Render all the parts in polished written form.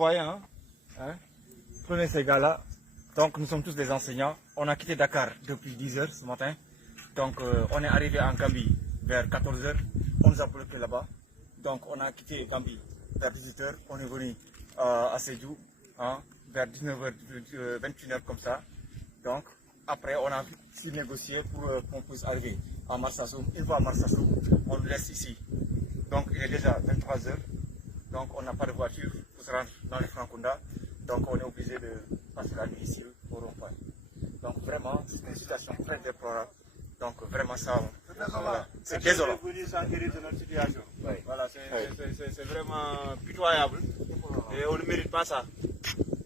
voyez, hein, prenez ces gars-là. Donc nous sommes tous des enseignants. On a quitté Dakar depuis 10 h ce matin. Donc on est arrivé en Gambie vers 14 h. On nous a bloqué là-bas. Donc on a quitté Gambie vers 18 h. On est venu à Sédhiou vers 19 h, 21 h comme ça. Donc après on a su négocier pour qu'on puisse arriver à Marsassoum. Une fois à Marsassoum, on nous laisse ici. Donc il est déjà 23 h. Donc on n'a pas de voiture pour se rendre dans les Frankunda. Donc on est obligé de passer la nuit ici au rond-point. Donc vraiment, c'est une situation très déplorable. Donc vraiment ça, c'est désolant. Venir s'enquérir de notre situation. Oui. Voilà, c'est vraiment pitoyable. Et on ne mérite pas ça.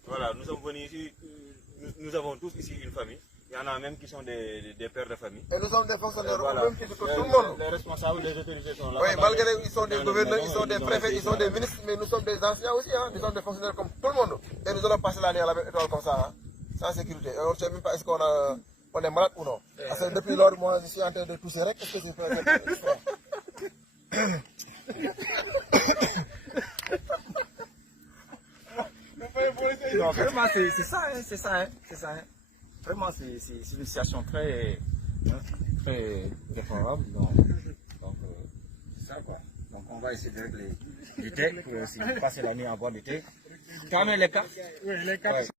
Voilà, nous sommes venus ici, nous avons tous ici une famille. Il y en a même qui sont des pères de famille. Et nous sommes des fonctionnaires voilà. au même titre que tout le monde. Les responsables, les autorités sont là. Oui, malgré ils sont des gouverneurs, ils sont des préfets, ils sont des ministres, mais nous sommes des anciens aussi, nous sommes des fonctionnaires comme tout le monde. Et nous allons passer l'année à la étoile comme ça, sans sécurité. Et on ne sait même pas est-ce qu'on est malade ou non. Parce que depuis lors, moi je suis en train de tousser. Qu'est-ce que c'est Non, vraiment c'est ça, c'est ça. Vraiment c'est une situation très défavorable. Donc c'est ça quoi. Donc on va essayer de régler l'été pour passer la nuit en bord d'été. Tu as mis les cartes? Oui, les cartes.